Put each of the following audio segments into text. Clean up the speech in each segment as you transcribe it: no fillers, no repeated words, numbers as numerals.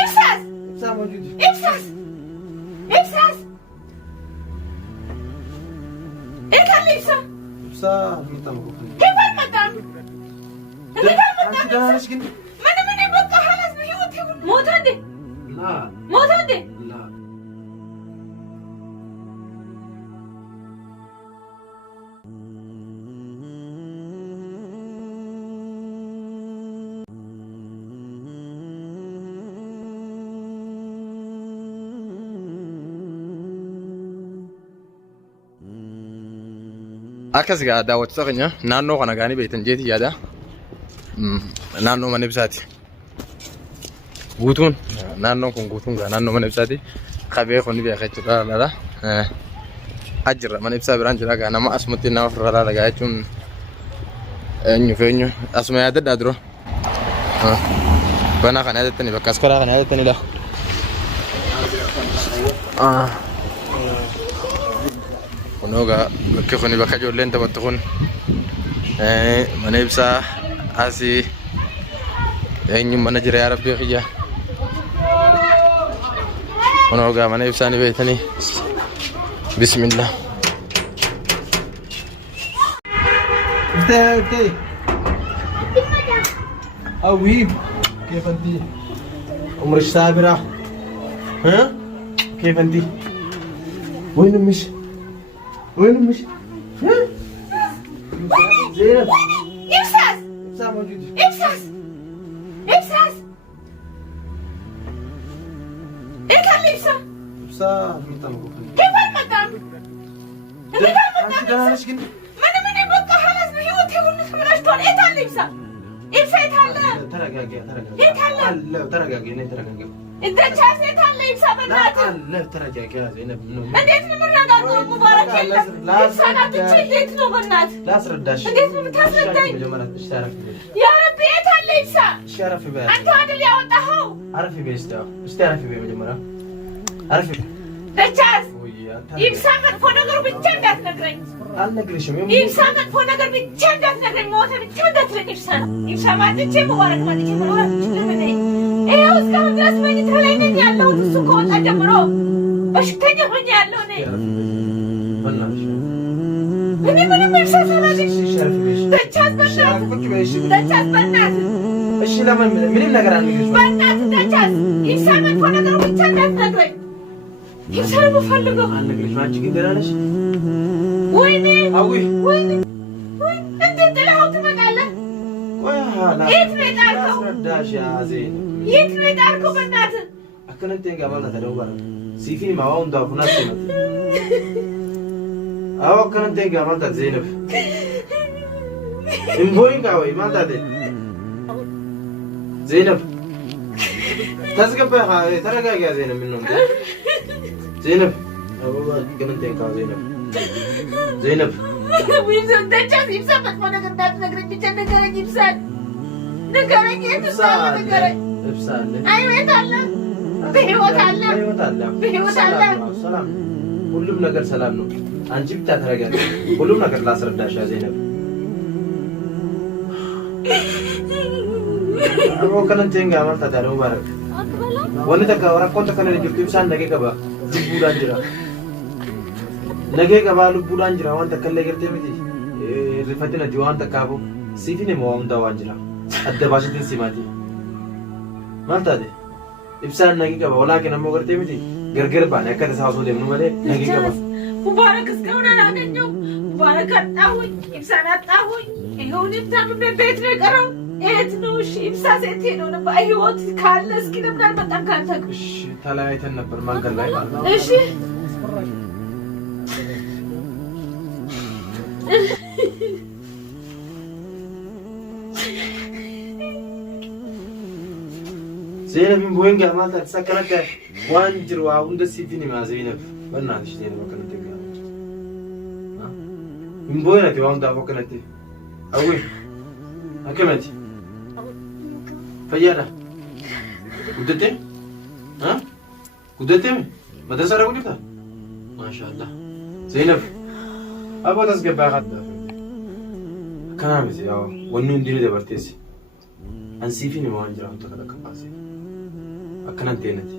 إبساس إبساس موجود إبساس إبساس إيه كان إبساس إبساس متى كيف المدام أنت أنت دهنش كنت من يبقى خلاص بيوتي موت عندي لا موت عندي لا Akkas gaa daawwattoota keenya naannoo kana gaanii beektan jeeti yaada. Naannoo mana ibsaati. Guutuun naannoon kun guutuun gaa naannoo mana ibsaati. Qabee kun ni beeka jechuudha laala. Ajjirra mana ibsaa biraan jira gaa nama asumatti nama ofirraa laala gaa jechuun eenyu asuma yaadadhaa dura. Banaa kana yaadattanii bakka askoolaa kana yaadattanii dha. Kunoga bakki kuni bakka ijoolleen taphattu kun mana ibsaa asii eenyu mana jira yaa rabbii kiyya. Kunoga mana ibsaa ni beektanii bismillah. افتي أوي كيف أنتي؟ عمرك صابرة؟ ها؟ كيف أنتي؟ وين أمش؟ وين أمش؟ ها؟ زينب إبساس إبساس موجود إبساس إبساس إيه كان إبساس إبساس متى كيف المدام أنت دهنش كنت من يبقى خلاص بيوتي ونسمع شلون إيه كان إبساس إبساس يتهلا ترقاقي يتهلا لا ترقاقي لا ترقاقي أنت شايف يتهلا إبساس بناتي لا ترقاقي يا زينب እንዴት ነው የምረጋጋው? ሙባረክ የለም ህፃናት ብቻ እንዴት ነው በእናት لا أسرداش እንዴት ነው የምታስረዳኝ? ያ ረቢ የት አለ ይብሳ? እሺ አረፊ በይ አንተ አይደል ያወጣኸው? አረፊ በይ እስቲ አረፊ በይ መጀመሪያ አረፊ ደቻስ ይብሳ መጥፎ ነገሩ ብቻ እንዳትነግረኝ። አልነግርሽም ይብሳ መጥፎ ነገር ብቻ እንዳትነግረኝ። ሞተ ብቻ እንዳትነግረኝ። ይብሳ ማጥቼ ሙባረክ ማጥቼ ሙባረክ ለምን ይኸው እስካሁን ድረስ መኝታ ላይ ነኝ ያለሁት። እሱ ከወጣ ጀምሮ በሽተኛ ሆኜ ያለሁ ነኝ። እኔ ምንም እርሳት አላገኝም። ደቻስ በእናትህ እሺ ለምን ምንም ነገር አልነግርሽም። በእናትህ ደቻስ ይብሳ መጥፎ ነገሩ ብቻ እንዳትነግረኝ። ይብሳ ነው የምፈልገው። አልነግርሽም። አንቺ ግን ደህና ነሽ? ወይኔ አዊ ወይኔ እንዴት ጥለኸው ትመጣለህ? ቆይ የት ነው የጣልከው? ላስረዳሽ ያ ዜን የት ነው የጣልከው? በእናትህ akkanatti engaa maal taate dhawuu bara siifii himaa waa hundaaf hunaatti himate awo akkanatti engaa maal taate Zeenab hin boo'in kaawwayi maal taate Zeenab tasgabbaa haa taragaagaa Zeenab minnoomte Zeenab awo akkanatti engaa Zeenab Zeenab ይብሳን ደቻስ ይብሳ መጥፎ ነገር እንዳትነግረኝ ብቻ ንገረኝ። ይብሳን ንገረኝ። የት እንዳለ ንገረኝ። እብሳለ አይወት አለ በህይወት አለ በህይወት አለ። ሰላም ሁሉም ነገር ሰላም ነው። አንቺ ብቻ ተረጋጊ። ሁሉም ነገር ላስረዳሽ ያ ዜነብ አሮ ከነንቴን ጋር ማለት ታዲያ ነው ባረክ ወንደ ተካ ወራቆን ተከነ ልጅ ይብሳን ነገ ገባ ልቡዳን ጅራ ነገ ገባ ልቡዳን ጅራ ዋን ተከለ ገርቴ ምቲ ሪፈቲና ዲዋን ተካቦ ሲፊኔ ሞዋም ዳዋን ጅራ አደባሽትን ሲማቲ ማልታዴ ibsaan nagi qaba walaakin ammoo gartee miti gargar baane akka tasaa osoo deemnu malee nagi qaba ሙባረክ እስካሁን አላገኘሁም። ሙባረክ አጣሁኝ፣ ይብሳን አጣሁኝ። ይኸው ይብሳን ቤት ነው የቀረው። የት ነው? እሺ ይብሳ ሴት ሄዶ ነው በህይወት ካለ እስኪ ለምን አልመጣም ካንተ? እሺ ተለያይተን ነበር መንገድ ላይ ማለት ነው። እሺ Zeenab hin boo'in gaa maal taate akka akka waan jiru waa hunda siifin himaa Zeenab bannaatis Zeenab akkanatti gaa hin boo'in ati waa hundaaf akkanatti hawwi akkamati fayyaadha guddattee guddattee madrasaa dhaquu dhifta maashaallah Zeenab abbaa tasgabbaa qaadda akkanaa miti yaa wanni hundi ni dabarteessi an siifin himaa waan jira hunda kan akka baasee. أكننتينت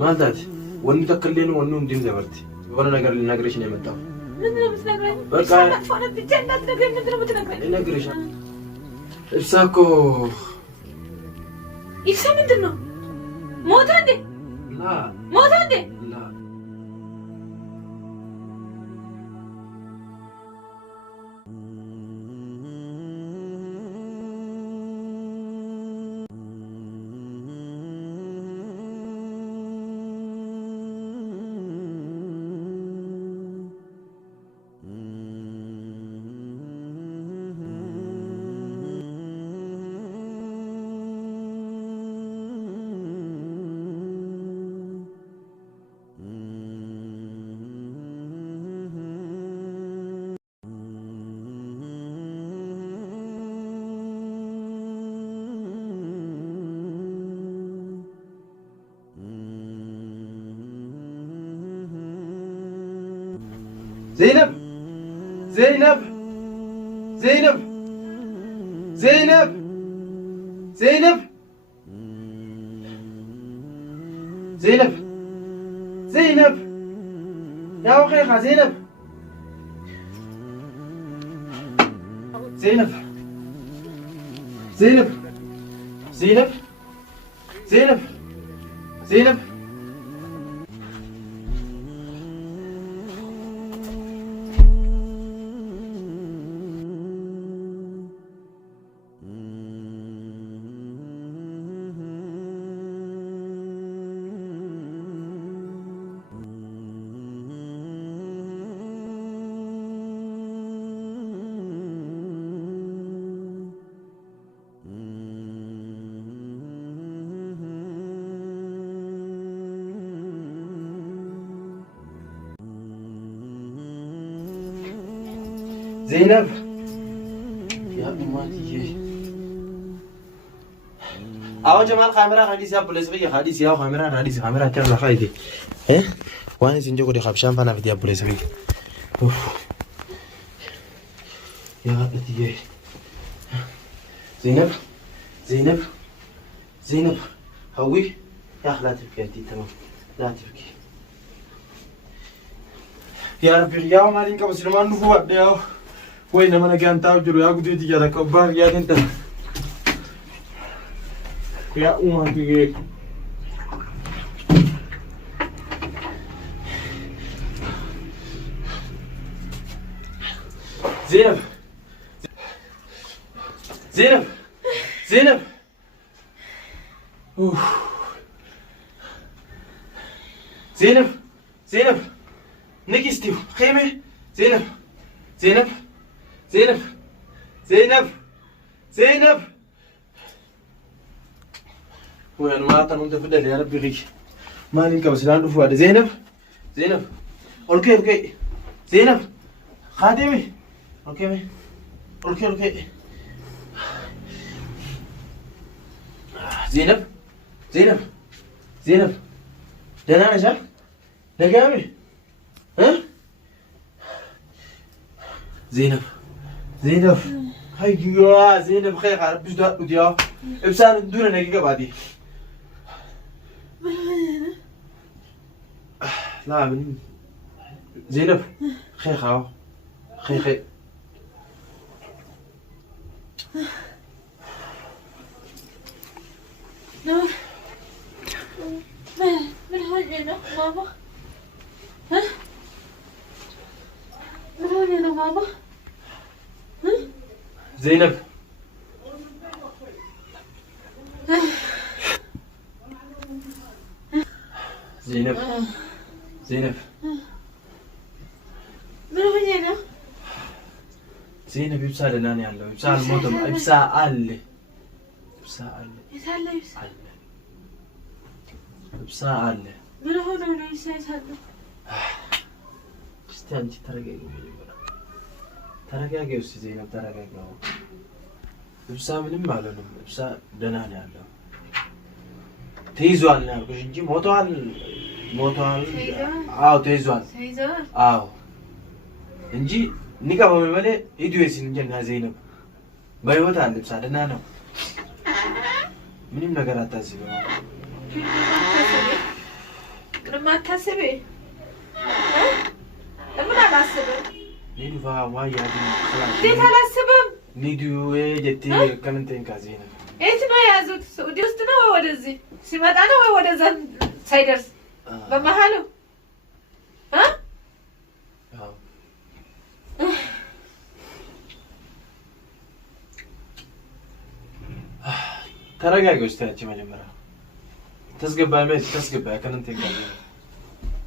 ما أنتات وني تكلين ونو ندين زبرتي ولا نقدر نقرش نمتاو من بس نقرأ بس ما تفعل بتجنن نقرأ من بس نقرأ نقرش إبساكو إبسا من دنو موت عندي لا موت عندي لا زينب زينب زينب زينب زينب زينب زينب يا وخيخة زينب زينب زينب زينب زينب زينب زينب يا أماتي أو جمال خامرة حديث يا بوليس بيجي حديث يا خامرة حديث خامرة ترى خايدي إيه وأنا سنجو كده خبشان فانا في يا بوليس بيجي يا أتي زينب زينب زينب هوي يا أخي لا تبكي أنتي تمام لا تبكي يا ربي يا مالين كبسلمان نفوات يا وين ما نكان تاجر يا قديتي يا كبار يا أنت يا أمي زينب زينب زينب زينب زينب نكستيو خيمة زينب زينب زينب زينب زينب وين ما تنون تفضل يا ربي غيش ما لينك بس لا نفوا هذا زينب زينب أوكي زينب خادمي أوكي زينب زينب زينب دنا نجا دقامي ها زينب زينب هيا زينب خير عرب بجد وديا ابسان دون دقيقة بعدي لا من زينب خير خاو خير نور من هون هنا ماما ها من هون هنا ماما ها زينب زينب زينب من هون هنا زينب يبسا لناني الله يبسا الموتم يبسا اللي يسهل يبسا اللي من هون هنا يسهل እስቲ አንቺ ተረጋጊ እስቲ ዜና ተረጋጊ ልብሳ ምንም አልሆነም ልብሳ ደህና ነው ያለው ተይዟል ነው ያልኩሽ እንጂ ሞቷል አዎ ተይዟል አዎ እንጂ ንቃው በመለ ኢዲዮስ እንጀና ዘይነብ በህይወት አለ ልብሳ ደህና ነው ምንም ነገር አታስቢ لما تحسبي لما لا تحسبي نيدو فا يا دي خلاص ليه تحسبهم نيدو جتي كمنتين كازينا ايش ما يازوت سعودي وسطنا وودزي سيمطانا وودزا سايدرس بمحلو ها ترجع جوستاتي مجمرة تسقبها ميت تسقبها كننتين كازينا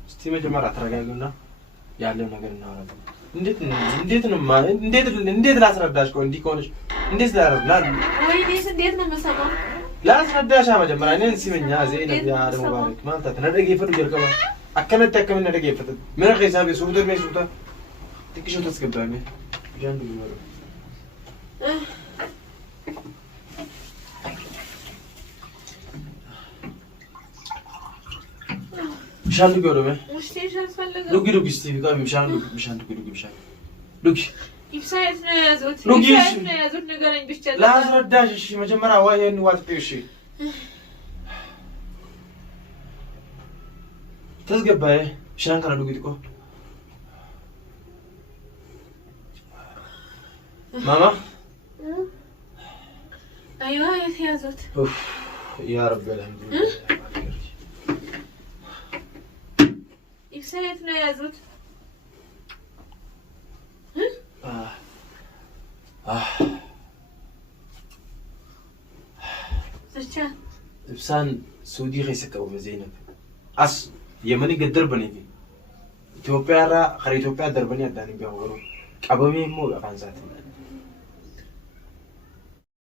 ستي مجمرة ترجع قلنا ያለው ነገር እናወራለን እንዴት ላስረዳሽ ቆይ እንዲህ ከሆነሽ እንዴት ላረጋል ወይኔስ እንዴት ነው መሰማው ላስረዳሽ መጀመሪያ እኔን ሲመኛ ዘይነብ ያ ደሞ ባረክ ማለት ተነደገ ይፈዱ ይርከባ አከነተ አከመነ ደገ ይፈዱ ምን ኸይሳብ ሱሩት ነው ሱሩት ትክሹ ተስገባኝ ጃንዱ ይወሩ مشان تقولوا ما؟ مش تيجي نفلق. لوكي ستيفي قام مشان تقولوا مشان. لوكي. يبسايتنا يا زوت. لوكي. يبسايتنا يا زوت نقارن بيشتغل. لا أزرداش شيء ما جمرة وايه نوات تيجي. تسقى باي مشان كنا لوكي تقول. ماما. أيوة يا زوت. أوف يا رب الحمد لله. يبسايتنا يا زوت. زشان. إبسان سعودي خيسك أبو زينب. أس يمني قدر بني في. إثيوبيا را خري إثيوبيا دربني أداني بيهورو. أبو مين مو أفان ذاتي.